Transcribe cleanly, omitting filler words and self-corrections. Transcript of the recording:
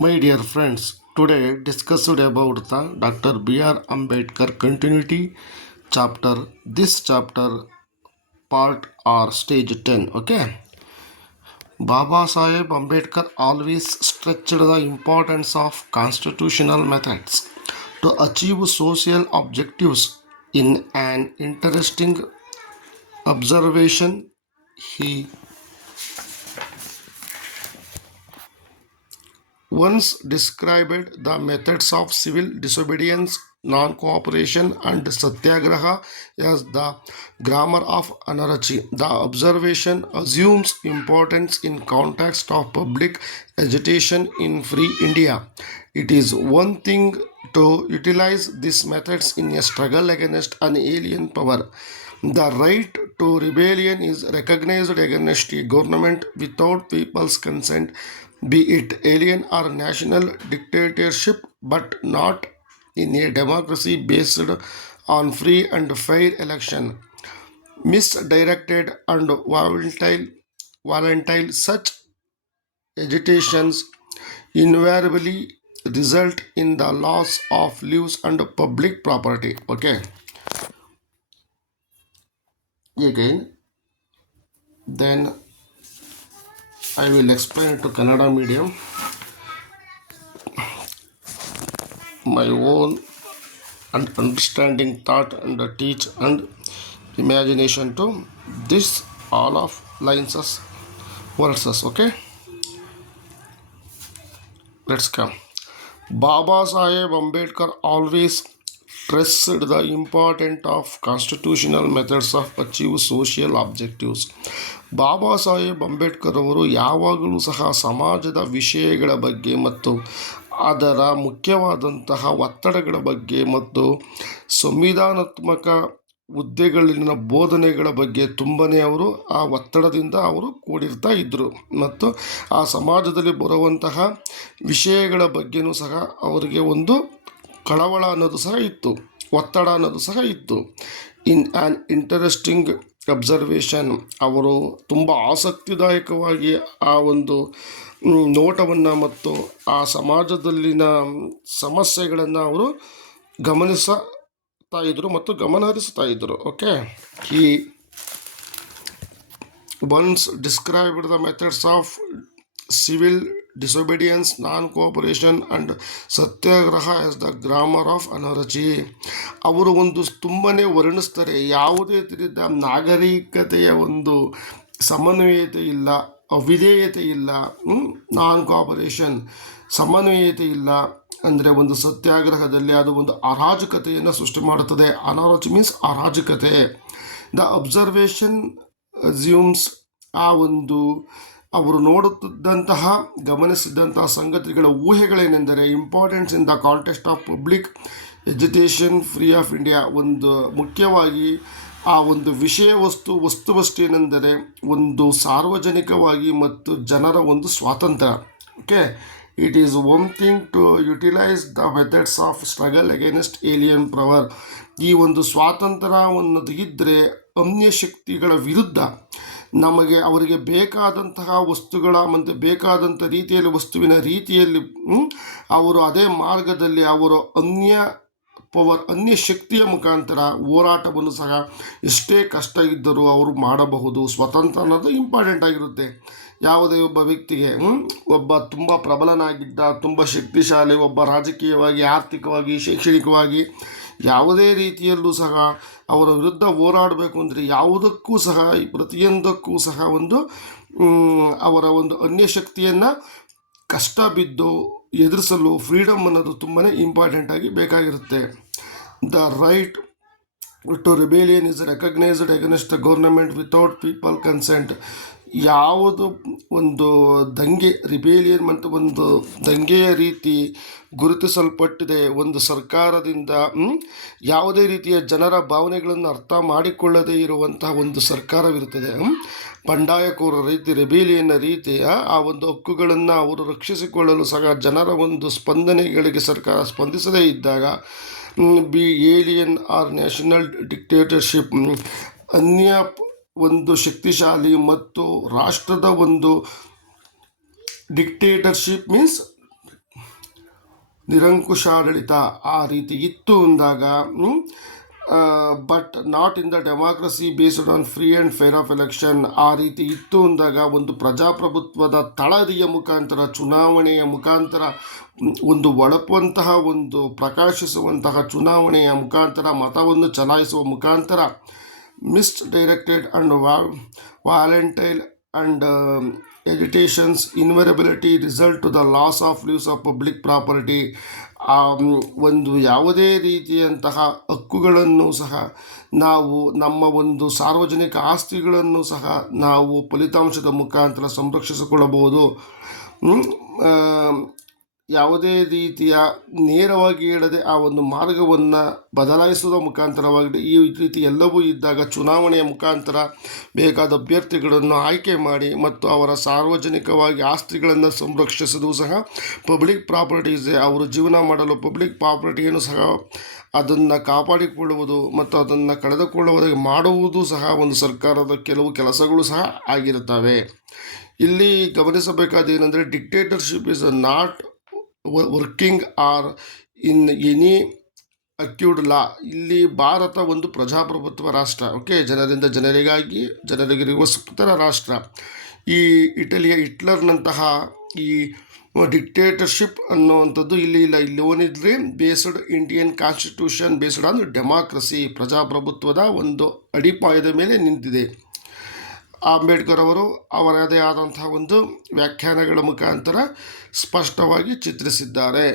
My dear friends, today discussed about the Dr. B.R. Ambedkar continuity chapter. This chapter part or stage 10. Okay. Baba Saheb Ambedkar always stressed the importance of constitutional methods to achieve social objectives. In an interesting observation, he once described the methods of civil disobedience, non-cooperation, and satyagraha as the grammar of anarchy. The observation assumes importance in context of public agitation in free India. It is one thing to utilize these methods in a struggle against an alien power. The right to rebellion is recognized against a government without people's consent, be it alien or national dictatorship, but not in a democracy based on free and fair election. Misdirected and volatile such agitations invariably result in the loss of lives and public property. Okay, again, then I will explain it to Kannada medium. My own and understanding thought and teach and imagination to this all of lines as verses. Okay, let's come. Baba Saheb Ambedkar always stressed the importance of constitutional methods of achieve social objectives. Baba Saheb Ambedkar ಅವರು ಯಾವಾಗಲೂ ಸಹ ಸಮಾಜದ ವಿಷಯಗಳ ಬಗ್ಗೆ ಮತ್ತು ಅದರ ಮುಖ್ಯವಾದಂತಹ ಒತ್ತಡಗಳ ಬಗ್ಗೆ ಮತ್ತು ಸಂವಿಧಾನಾತ್ಮಕ ಹುದ್ದೆಗಳಲ್ಲಿನ ಬೋಧನೆಗಳ ಬಗ್ಗೆ ತುಂಬನೇ ಅವರು ಆ ಒತ್ತಡದಿಂದ ಅವರು ಕೂಡಿರ್ತಾ ಇದ್ದರು ಮತ್ತು ಆ ಸಮಾಜದಲ್ಲಿ ಬರುವಂತಹ ವಿಷಯಗಳ ಬಗ್ಗೆಯೂ ಸಹ ಅವರಿಗೆ ಒಂದು ಕಳವಳ ಅನ್ನೋದು ಸಹ ಇತ್ತು, ಒತ್ತಡ ಅನ್ನೋದು ಸಹ ಇತ್ತು. ಇನ್ ಆ್ಯನ್ ಇಂಟರೆಸ್ಟಿಂಗ್ ಅಬ್ಸರ್ವೇಷನ್, ಅವರು ತುಂಬ ಆಸಕ್ತಿದಾಯಕವಾಗಿ ಆ ಒಂದು ನೋಟವನ್ನು ಮತ್ತು ಆ ಸಮಾಜದಲ್ಲಿನ ಸಮಸ್ಯೆಗಳನ್ನು ಅವರು ಗಮನಿಸ್ತಾ ಇದ್ದರು ಮತ್ತು ಗಮನಹರಿಸ್ತಾ ಇದ್ದರು. ಓಕೆ, ಈ ones described the methods of civil disobedience, non-cooperation and satyagraha as the grammar of anarchy. ಅವರು ಒಂದು ತುಂಬನೇ ವರ್ಣಿಸ್ತಾರೆ. ಯಾವುದೇ ರೀತಿಯ ನಾಗರಿಕತೆಯ ಒಂದು ಸಮನ್ವಯತೆ ಇಲ್ಲ, ಅವಿಧೇಯತೆ ಇಲ್ಲ, ನಾನ್ ಕೋಆಪರೇಷನ್ ಸಮನ್ವಯತೆ ಇಲ್ಲ. ಅಂದರೆ ಒಂದು ಸತ್ಯಾಗ್ರಹದಲ್ಲಿ ಅದು ಒಂದು ಅರಾಜಕತೆಯನ್ನು ಸೃಷ್ಟಿ ಮಾಡುತ್ತದೆ. ಅನಾರೋಚಿ ಮೀನ್ಸ್ ಅರಾಜಕತೆ. ದ ಅಬ್ಸರ್ವೇಷನ್ ಅಸ್ಯೂಮ್ಸ್, ಆ ಒಂದು ಅವರು ನೋಡುತ್ತಿದ್ದಂತಹ ಗಮನಿಸಿದಂತಹ ಸಂಗತಿಗಳ ಊಹೆಗಳೇನೆಂದರೆ importance in the context of public education free of India. ಒಂದು ಮುಖ್ಯವಾಗಿ ಆ ಒಂದು ವಸ್ತುವಷ್ಟೇನೆಂದರೆ ಒಂದು ಸಾರ್ವಜನಿಕವಾಗಿ ಮತ್ತು ಜನರ ಒಂದು ಸ್ವಾತಂತ್ರ್ಯ. Okay, it is one thing to utilize the methods of struggle against alien power. ಈ ಒಂದು ಸ್ವಾತಂತ್ರ್ಯವನ್ನು ತೆಗೆದರೆ ಅನ್ಯ ಶಕ್ತಿಗಳ ವಿರುದ್ಧ ನಮಗೆ ಅವರಿಗೆ ಬೇಕಾದಂತಹ ವಸ್ತುಗಳ ಮತ್ತು ಬೇಕಾದಂಥ ರೀತಿಯಲ್ಲಿ ವಸ್ತುವಿನ ರೀತಿಯಲ್ಲಿ ಅವರು ಅದೇ ಮಾರ್ಗದಲ್ಲಿ ಅವರು ಅನ್ಯ ಶಕ್ತಿಯ ಮುಖಾಂತರ ಹೋರಾಟವನ್ನು ಸಹ ಎಷ್ಟೇ ಕಷ್ಟ ಇದ್ದರೂ ಅವರು ಮಾಡಬಹುದು. ಸ್ವತಂತ್ರ ಅನ್ನೋದು ಇಂಪಾರ್ಟೆಂಟ್ ಆಗಿರುತ್ತೆ. ಯಾವುದೇ ಒಬ್ಬ ವ್ಯಕ್ತಿಗೆ ಒಬ್ಬ ತುಂಬ ಪ್ರಬಲನಾಗಿದ್ದ, ತುಂಬ ಶಕ್ತಿಶಾಲಿ, ಒಬ್ಬ ರಾಜಕೀಯವಾಗಿ, ಆರ್ಥಿಕವಾಗಿ, ಶೈಕ್ಷಣಿಕವಾಗಿ ಯಾವುದೇ ರೀತಿಯಲ್ಲೂ ಸಹ ಅವರ ವಿರುದ್ಧ ಹೋರಾಡಬೇಕು ಅಂದರೆ ಯಾವುದಕ್ಕೂ ಸಹ ಪ್ರತಿಯೊಂದಕ್ಕೂ ಸಹ ಒಂದು ಅವರ ಒಂದು ಅನ್ಯ ಶಕ್ತಿಯನ್ನು ಕಷ್ಟ ಬಿದ್ದು ಎದುರಿಸಲು ಫ್ರೀಡಮ್ ಅನ್ನೋದು ತುಂಬಾ ಇಂಪಾರ್ಟೆಂಟಾಗಿ ಬೇಕಾಗಿರುತ್ತೆ. The right to rebellion is recognised against the government without people consent. ಯಾವುದು ಒಂದು ದಂಗೆ ರಿಬೇಲಿಯನ್ ಮತ್ತು ಒಂದು ದಂಗೆಯ ರೀತಿ ಗುರುತಿಸಲ್ಪಟ್ಟಿದೆ ಒಂದು ಸರ್ಕಾರದಿಂದ, ಯಾವುದೇ ರೀತಿಯ ಜನರ ಭಾವನೆಗಳನ್ನು ಅರ್ಥ ಮಾಡಿಕೊಳ್ಳದೇ ಇರುವಂತಹ ಒಂದು ಸರ್ಕಾರವಿರುತ್ತದೆ. ಬಂಡಾಯಕೋರ ರೀತಿ, ರೆಬೇಲಿಯನ್ನ ರೀತಿ ಆ ಒಂದು ಹಕ್ಕುಗಳನ್ನು ಅವರು ರಕ್ಷಿಸಿಕೊಳ್ಳಲು ಸಹ ಜನರ ಒಂದು ಸ್ಪಂದನೆಗಳಿಗೆ ಸರ್ಕಾರ ಸ್ಪಂದಿಸದೇ ಇದ್ದಾಗ, be alien or national dictatorship, ಅನ್ಯ ಒಂದು ಶಕ್ತಿಶಾಲಿ ಮತ್ತು ರಾಷ್ಟ್ರದ ಒಂದು ಡಿಕ್ಟೇಟರ್ಶಿಪ್ ಮೀನ್ಸ್ ನಿರಂಕುಶಾಡಳಿತ ಆ ರೀತಿ ಇತ್ತು ಅಂದಾಗ, but not in the democracy based on free and fair of election ಆ ರೀತಿ ಇತ್ತು ಅಂದಾಗ, ಒಂದು ಪ್ರಜಾಪ್ರಭುತ್ವದ ತಳದಿಯ ಮುಖಾಂತರ, ಚುನಾವಣೆಯ ಮುಖಾಂತರ, ಒಂದು ಒಳಪುವಂತಹ, ಒಂದು ಪ್ರಕಾಶಿಸುವಂತಹ ಚುನಾವಣೆಯ ಮುಖಾಂತರ, ಮತವನ್ನು ಚಲಾಯಿಸುವ ಮುಖಾಂತರ, misdirected and volatile and agitations invariably result to the loss of lives of public property, ಒಂದು ಯಾವುದೇ ರೀತಿಯಂತಹ ಹಕ್ಕುಗಳನ್ನು ಸಹ ನಾವು, ನಮ್ಮ ಒಂದು ಸಾರ್ವಜನಿಕ ಆಸ್ತಿಗಳನ್ನು ಸಹ ನಾವು ಫಲಿತಾಂಶದ ಮುಖಾಂತರ ಸಂರಕ್ಷಿಸಿಕೊಳ್ಳಬಹುದು. ಯಾವುದೇ ರೀತಿಯ ನೇರವಾಗಿ ಹೇಳದೆ ಆ ಒಂದು ಮಾರ್ಗವನ್ನು ಬದಲಾಯಿಸುವ ಮುಖಾಂತರವಾಗಿ ಈ ರೀತಿ ಎಲ್ಲವೂ ಇದ್ದಾಗ ಚುನಾವಣೆಯ ಮುಖಾಂತರ ಬೇಕಾದ ಅಭ್ಯರ್ಥಿಗಳನ್ನು ಆಯ್ಕೆ ಮಾಡಿ ಮತ್ತು ಅವರ ಸಾರ್ವಜನಿಕವಾಗಿ ಆಸ್ತಿಗಳನ್ನು ಸಂರಕ್ಷಿಸುವುದು ಸಹ ಪಬ್ಲಿಕ್ ಪ್ರಾಪರ್ಟೀಸ್, ಅವರು ಜೀವನ ಮಾಡಲು ಪಬ್ಲಿಕ್ ಪ್ರಾಪರ್ಟಿಯನ್ನು ಸಹ ಅದನ್ನು ಕಾಪಾಡಿಕೊಳ್ಳುವುದು ಮತ್ತು ಅದನ್ನು ಕಳೆದುಕೊಳ್ಳುವುದಾಗಿ ಮಾಡುವುದು ಸಹ ಒಂದು ಸರ್ಕಾರದ ಕೆಲವು ಕೆಲಸಗಳು ಸಹ ಆಗಿರುತ್ತವೆ. ಇಲ್ಲಿ ಗಮನಿಸಬೇಕಾದ ಏನಂದರೆ, dictatorship is not working or in any accrued law. ಇಲ್ಲಿ ಭಾರತ ಒಂದು ಪ್ರಜಾಪ್ರಭುತ್ವ ರಾಷ್ಟ್ರ, ಓಕೆ, ಜನರಿಂದ ಜನರಿಗಾಗಿ, ಜನರಿಗೋಸ್ಕರ ರಾಷ್ಟ್ರ. ಈ ಹಿಟ್ಲರ್ನಂತಹ ಈ ಡಿಕ್ಟೇಟರ್ಶಿಪ್ ಅನ್ನುವಂಥದ್ದು ಇಲ್ಲಿ ಇಲ್ಲ. ಇಲ್ಲಿ ಓನಿದ್ರೆ based Indian constitution based on democracy, ಪ್ರಜಾಪ್ರಭುತ್ವದ ಒಂದು ಅಡಿಪಾಯದ ಮೇಲೆ ನಿಂತಿದೆ. ಅಂಬೇಡ್ಕರ್ ಅವರು ಅವರದೇ ಆದಂತಹ ಒಂದು ವ್ಯಾಖ್ಯಾನಗಳ ಮುಖಾಂತರ ಸ್ಪಷ್ಟವಾಗಿ ಚಿತ್ರಿಸಿದ್ದಾರೆ.